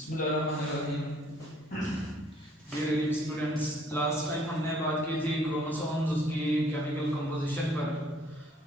बिस्मिल्लाहिर्रहमानिर्रहीम। Dear students, last time हमने बात की थी क्रोमोसोम्स, उसकी केमिकल कंपोजिशन पर,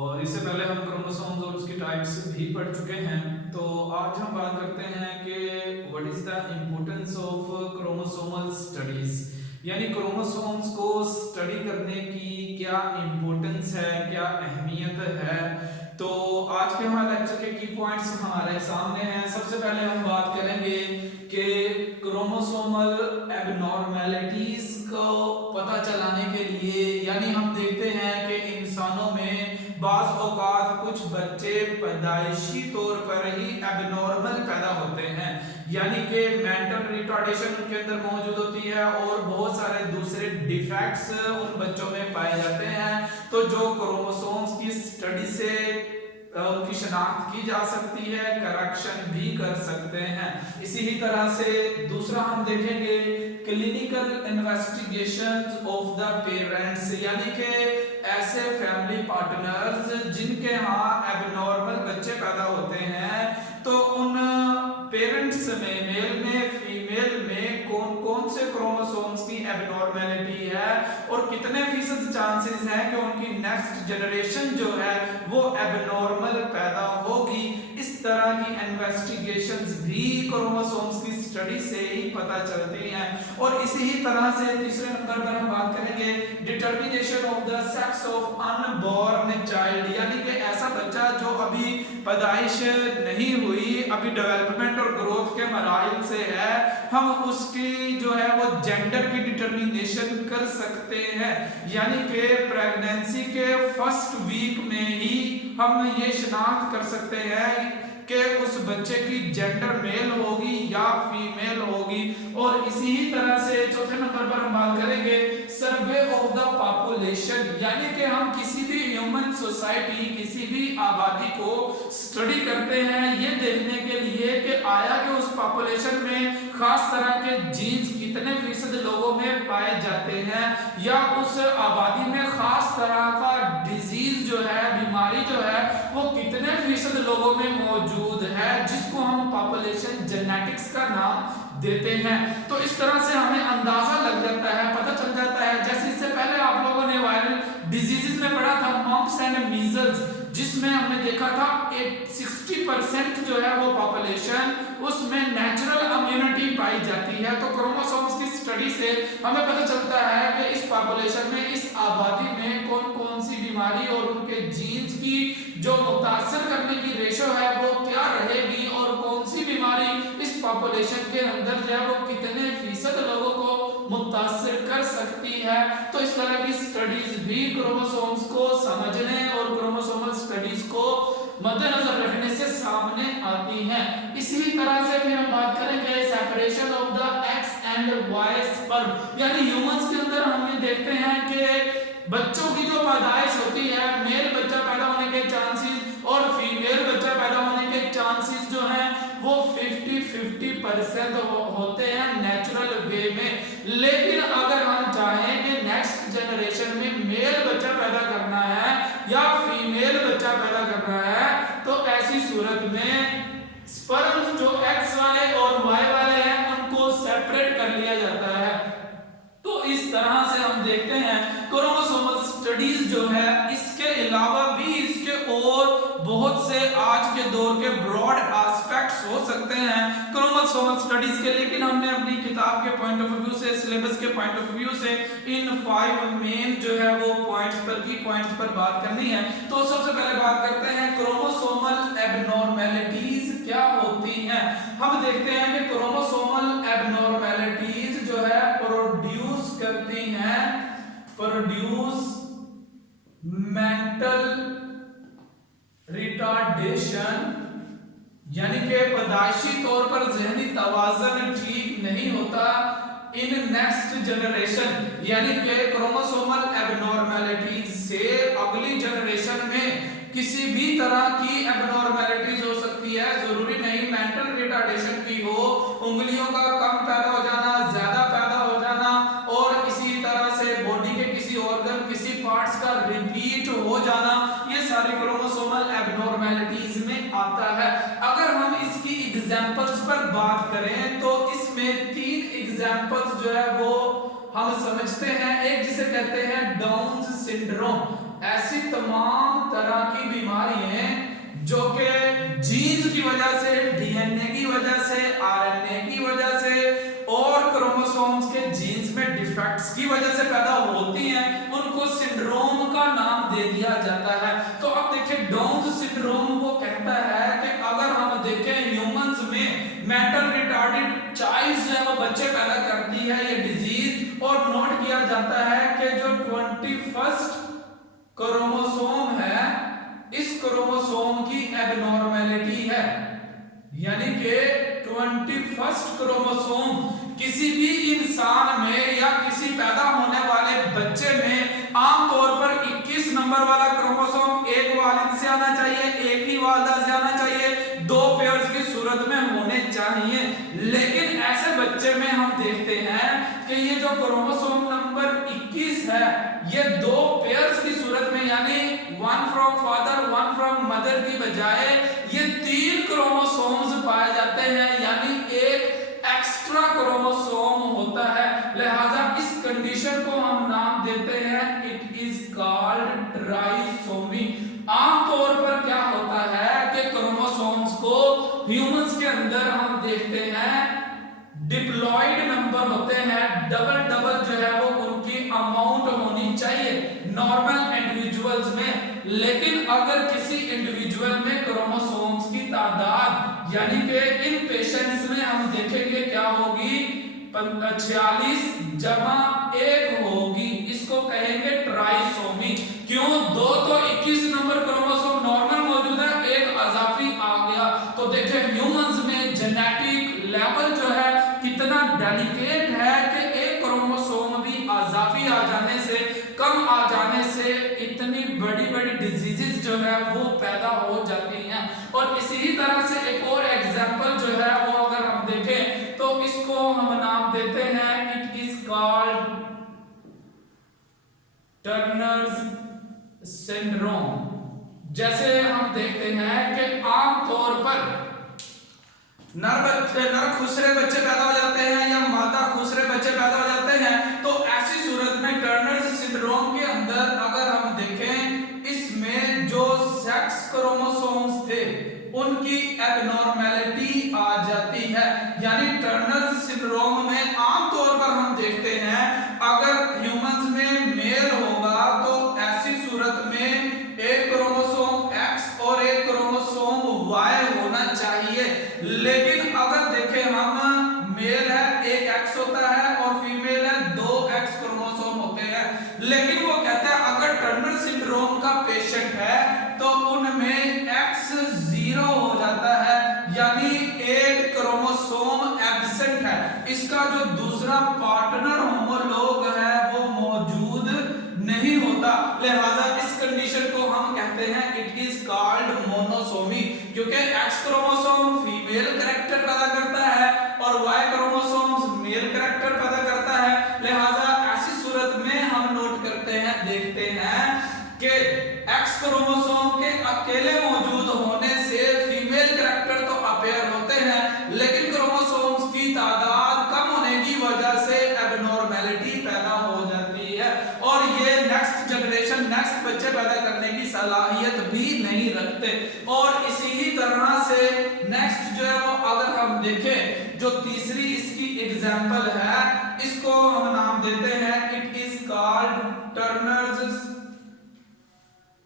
और इससे पहले हम क्रोमोसोम्स और उसकी टाइप्स भी पढ़ चुके हैं। तो आज हम बात करते हैं कि what is the importance of chromosomal studies, यानी क्रोमोसोम्स को स्टडी करने की क्या इम्पोर्टेंस है, क्या अहमियत है। तो आज के हमारे लेक्चर के की पॉइंट्स हमारे सामने हैं। सबसे पहले हम बात करेंगे कि क्रोमोसोमल एबनॉर्मेलिटीज को पता चलाने के लिए, यानी हम देखते हैं कि इंसानों में बाज औकात कुछ बच्चे पैदाइशी तौर पर ही एबनॉर्मल पैदा होते हैं, यानी कि मेंटल रिटार्डेशन उनके अंदर मौजूद होती है और बहुत सारे दूसरे डिफेक्ट्स उन बच्चों में पाए जाते हैं। तो जो क्रोमोसोम्स की स्टडी से उनकी शनाख्त की जा सकती है, करेक्शन भी कर सकते हैं। इसी ही तरह से दूसरा हम देखेंगे clinical investigations of the parents, यानी कि ऐसे फैमिली पार्टनर्स जिनके यहाँ एबनॉर्मल बच्चे पैदा होते हैं, तो उन पेरेंट्स में, मेल में फीमेल में कौन कौन से क्रोमोसोम्स की एबनॉर्मेलिटी है और कितने फीसद चांसेस हैं कि उनकी नेक्स्ट जनरेशन जो है वो एबनॉर्मल पैदा होगी। इस तरह की इन्वेस्टिगेशंस भी क्रोमोसोम्स की स्टडी से ही पता चलती हैं। और इसी ही तरह से तीसरे नंबर पर हम बात करेंगे determination of the sex of unborn child, यानी कि ऐसा बच्चा जो अभी पैदाइश नहीं हुई, अभी डेवलपमेंट और ग्रोथ के मराहिल से है, हम उसकी जो है वो जेंडर की डिटर्मिनेशन कर सकते हैं। यानी कि प्रेगनेंसी के फर्स्ट वीक में ही हम ये शनाख्त कर सकते हैं कि उस बच्चे की जेंडर मेल होगी या फीमेल होगी। और इसी ही तरह से चौथे नंबर पर हम बात करेंगे सर्वे ऑफ द पॉपुलेशन, यानी कि हम किसी भी ह्यूमन सोसाइटी, किसी भी आबादी को स्टडी करते हैं ये देखने के लिए कि आया कि उस पॉपुलेशन में खास तरह के जीन्स कितने फीसद लोगों में पाए जाते हैं, या उस आबादी में खास तरह का डिजीज जो है, बीमारी जो है वो कितने फीसद लोगों में मौजूद है, जिसको हम पॉपुलेशन जेनेटिक्स का नाम देते हैं। तो इस तरह से हमें अंदाजा लग जाता है, पता चल जाता है। जैसे इससे पहले आप लोगों ने वायरल डिजीजेस में पढ़ा था मम्प्स एंड मीजल्स, जिसमें हमने देखा था 60% जो है वो पॉपुलेशन उसमें नेचुरल इम्यूनिटी पाई जाती है। तो क्रोमोसोम्स की स्टडी से हमें पता चलता है कि इस पॉपुलेशन में, इस आबादी में कौन कौन सी बीमारी और उनके जीन्स की जो मुतासर करने की रेशो है वो क्या रहेगी, और कौन सी बीमारी इस पॉपुलेशन के अंदर जो है वो कितने फीसद लोगों को मुतासर कर सकती है। तो इस तरह की स्टडीज भी क्रोमोसोम्स को समझने और क्रोमोसोमल स्टडीज को मद्देनजर रखने से सामने आती हैं। इसी तरह से फिर हम बात करेंगे separation of the X and Y sperm, यानी ह्यूमंस के अंदर हम ये देखते हैं कि बच्चों की जो पैदाइश होती है, मेल बच्चा पैदा होने के चांसेस और फीमेल बच्चा पैदा होने के चांसेस जो हैं वो 50-50% होते हैं नेचुरल वे में। लेकिन अगर हम चाहें कि नेक्स्ट जनरेशन में मेल बच्चा पैदा करना है या फीमेल बच्चा पैदा करना है, तो ऐसी सूरत में स्पर्म जो एक्स वाले और वाई वाले हैं उनको सेपरेट कर लिया जाता है। तो इस तरह से हम देखते हैं क्रोमोसोमल स्टडीज जो है, इसके अलावा भी इसके और बहुत से आज के दौर के ब्रॉड एस्पेक्ट्स हो सकते हैं क्रोमोसोमल स्टडीज के, लेकिन हमने अपनी किताब के पॉइंट ऑफ व्यू से, सिलेबस के पॉइंट ऑफ व्यू से इन 5 मेन जो है वो पॉइंट्स पर बात करनी है। तो सबसे पहले बात करते हैं क्रोमोसोमल एबनॉर्मेलिटीज क्या होती हैं। हम देखते हैं कि क्रोमोसोमल एबनॉर्मेलिटीज जो है प्रोड्यूस करती हैं मेंटल रिटार्डेशन, यानी कि पैदाइशी तौर पर ज़हनी तवाज़ुन ठीक नहीं होता इन नेक्स्ट जनरेशन, यानी कि क्रोमोसोमल एबनॉर्मेलिटीज से अगली जनरेशन में किसी भी तरह की एबनॉर्मेलिटीज हो सकती है। जरूरी नहीं मेंटल रिटार्डेशन की हो, उंगलियों का कम पैदा हो जाना, ज्यादा पैदा हो जाना, और इसी तरह से बॉडी के किसी ऑर्गन, किसी पार्ट्स का रिपीट हो जाना, ये सारी क्रोमोसोमल एबनॉर्मेलिटीज में आता है। अगर हम इसकी एग्जांपल्स पर बात करें तो इसमें 3 एग्जांपल्स जो है वो हम समझते हैं। एक जिसे कहते हैं डाउन सिंड्रोम। ऐसी तमाम तरह की बीमारियां जो कि जीन्स की वजह से, डीएनए की वजह से, आरएनए की वजह से और क्रोमोसोम्स के जीन्स में डिफेक्ट्स की वजह से पैदा होती हैं, उनको सिंड्रोम का नाम दे दिया जाता है। तो अब देखिए डाउन सिंड्रोम वो कहता है कि अगर हम देखें ह्यूमंस में मेंटल रिटार्डेड चाइल्ड जो है वो बच्चे पैदा करती है ये डिजीज, और नोट किया जाता है कि जो 21st क्रोमोसोम है इस क्रोमोसोम की एबनॉर्मेलिटी है, यानी कि 21st क्रोमोसोम किसी भी इंसान में या किसी पैदा होने वाले बच्चे में आमतौर पर 21 नंबर वाला क्रोमोसोम एक वालिद से आना चाहिए, एक ही वालिदा से आना चाहिए, 2 पेयर्स की सूरत में होने चाहिए। लेकिन ऐसे बच्चे में हम देखते हैं कि ये जो क्रोमोसोम नंबर 21 है ये 2 पेयर्स की सूरत में, यानी 1 फ्रॉम फादर 1 फ्रॉम मदर की बजाय ये 3 क्रोमोसोम्स पाए जाते हैं, यानी एक एक्स्ट्रा क्रोमोसोम होता है। लिहाजा इस कंडीशन को हम नाम देते हैं इट इज कॉल्ड ट्राइसोमी। आमतौर पर क्या होता है कि क्रोमोसोम्स को ह्यूमंस के अंदर हम देखते हैं डिप्लॉयड नंबर होते हैं, डबल जो है वो उनकी अमाउंट होनी चाहिए नॉर्मल इंडिविजुअल्स में। लेकिन अगर किसी इंडिविजुअल में क्रोमोसोम्स की तादाद यानी कि इन पेशेंट्स में हम देखेंगे क्या होगी 46 जमा 1 होगी, इसको कहेंगे ट्राइसोमी। क्यों? 2 तो 21 नंबर क्रोमोसोम नॉर्मल मौजूद है, एक अजाफी आ गया। तो देखिए ह्यूमंस में जेनेटिक लेवल जो है कितना डेलिकेट है कि एक क्रोमोसोम भी अजाफी आ जाने से, कम आ जाने से इतनी बड़ी बड़ी डिजीजेस जो है वो पैदा हो जाती हैं। और इसी तरह से एक और एग्जांपल जो है वो अगर हम देखें तो इसको हम नाम देते हैं it is called Turners syndrome. जैसे हम देखते हैं कि आमतौर पर नर खुसरे बच्चे पैदा हो जाते हैं या मादा खुसरे बच्चे पैदा हो जाते हैं, तो ऐसी सूरत में टर्नर्स सिंड्रोम के अंदर अगर हम देखें इसमें जो सेक्स क्रोमोसोम्स थे उनकी एबनॉर्मेलिटी आ जाती है। यानी टर्नर्स सिंड्रोम में आमतौर पर हम देखते हैं अगर ह्यूमंस में मेल होगा तो ऐसी सूरत में एक क्रोमोसोम X और एक क्रोमोसोम Y होना चाहिए। लेकिन अगर देखें हम मेल है एक X होता है और फीमेल है 2X क्रोमोसोम होते हैं। लेकिन वो कहते हैं अगर टर्नर सिंड्रोम का पेशेंट है तो उनमें X 0 हो जाता है, यानी एक क्रोमोसोम एब्सेंट है, इसका जो दूसरा पार्टनर होमोलॉग है वो मौजूद नहीं होता। लिहाजा इस कंडीशन को हम कहते हैं इट इज कॉल्ड मोनोसोमी, क्योंकि X क्रोमोसोम फीमेल कैरेक्टर पैदा करता है और Y क्रोमोसोम मेल कैरेक्टर पैदा करता है। लिहाजा ऐसी सूरत में हम नोट करते हैं, देखते हैं कि X क्रोमोसोम के अकेले मौजूद होने से फीमेल कैरेक्टर तो अपेयर होते हैं, लेकिन क्रोमोसोम्स की तादाद कम होने की वजह से एबनॉर्मेलिटी पैदा हो जाती है और ये नेक्स्ट जनरेशन नेक्स्ट बच्चे पैदा करने की सलाहियत भी नहीं रखते। और इसी तरह से नेक्स्ट जो है वो अगर हम देखें जो तीसरी इसकी एग्जांपल है इसको हम नाम देते हैं it is called Turners.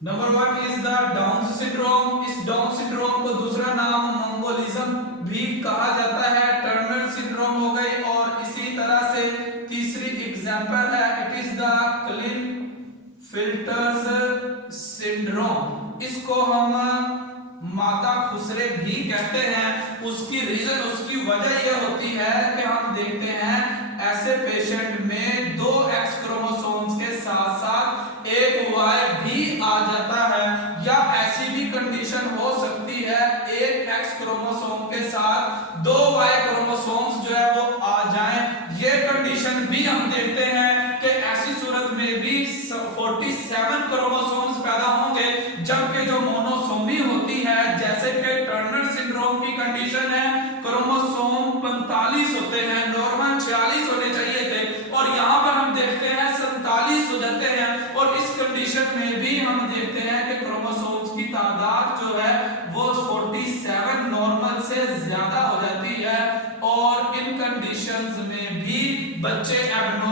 Number 1 is the down syndrome. इस डाउन सिंड्रोम को दूसरा नाम मंगोलिज्म भी कहा जाता है, टर्नर सिंड्रोम हो गई। और इसी तरह से तीसरी एग्जांपल है इट इज द क्लिनफिल्टर्स सिंड्रोम। इसको हम मादा खुसरे भी कहते हैं। उसकी रीजन, उसकी वजह यह होती है कि हम देखते हैं ऐसे पेशेंट में 2X क्रोमोसोम्स के साथ साथ एक Y भी आ जाता है, या ऐसी भी कंडीशन हो सकती है एक X क्रोमोसोम के साथ 2 Y क्रोमोसोम्स जो है वो आ जाएं। ये कंडीशन भी हम देखते हैं कि ऐसी सूरत में भी 47 क्रोमोसोम्स पैदा होंगे, जबकि जो मोनोसोमी होती है जैसे कि टर्नर सिंड्रोम की कंडीशन है क्रोमोसोम 46 होने चाहिए थे और यहाँ पर हम देखते हैं 47 हो जाते हैं। और इस कंडीशन में भी हम देखते हैं कि क्रोमोसोम्स की तादाद जो है वो 47 नॉर्मल से ज्यादा हो जाती है और इन कंडीशंस में भी बच्चे एबनॉर्मल